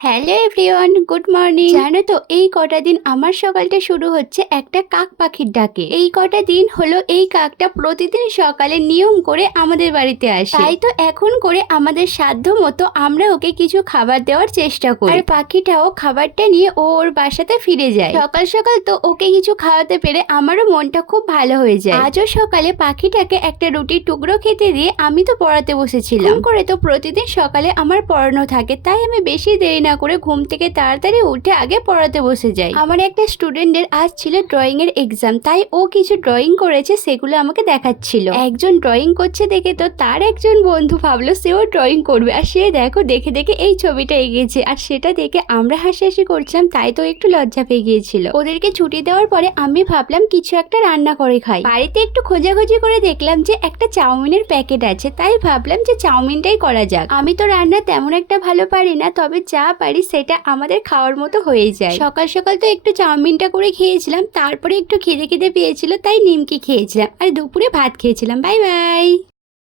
Hello everyone, good morning. জানো তো এই কটা দিন আমার সকালটা শুরু হচ্ছে একটা কাক পাখির ডাকে। এই কটা দিন হলো এই কাকটা প্রতিদিন সকালে নিয়ম করে আমাদের বাড়িতে আসে। তাই তো এখন করে আমাদের সাধ্য মতো আমরা ওকে কিছু খাবার দেওয়ার চেষ্টা করি, আর পাখিটাও খাবারটা নিয়ে ওর বাসাতে ফিরে যায়। সকাল সকাল তো ওকে কিছু খাওয়াতে পেরে আমারও মনটা খুব ভালো হয়ে যায়। আজও সকালে পাখিটাকে একটা রুটির টুকরো খেতে দিয়ে আমি তো পড়াতে বসেছিলাম। করে তো প্রতিদিন সকালে আমার পড়ানো থাকে, তাই আমি বেশি দেরি না করে ঘুম থেকে তাড়াতাড়ি উঠে আগে পড়াতে বসে যাই। আমার একটা স্টুডেন্টের আজ ছিল ড্রয়িং এর এক্সাম, তাই ও কিছু ড্রয়িং করেছে সেগুলো আমাকে দেখাচ্ছিল। একজন ড্রয়িং করছে দেখে তো তার একজন বন্ধু ভাবলো সেও ড্রয়িং করবে, আর সে দেখো দেখে দেখে এই ছবিটা এগিয়েছে, আর সেটা দেখে আমরা হাসাহাসি করছিলাম, তাই তো একটু লজ্জা পেয়ে গিয়েছিল। ওদেরকে ছুটি দেওয়ার পরে আমি ভাবলাম কিছু একটা রান্না করে খাই। বাড়িতে একটু খোঁজাখুঁজি করে দেখলাম যে একটা চাউমিনের প্যাকেট আছে, তাই ভাবলাম যে চাউমিনটাই করা যাক। আমি তো রান্না তেমন একটা ভালো পারি না, তবে যা পারি সেটা আমাদের খাওয়ার মতো হয়ে যায়। সকাল সকাল তো একটু চাউমিনটা করে খেয়েছিলাম, তারপরে একটু খিদে খিদে পেয়েছিল তাই নিমকি খেয়েছিলাম, আর দুপুরে ভাত খেয়েছিলাম। Bye bye.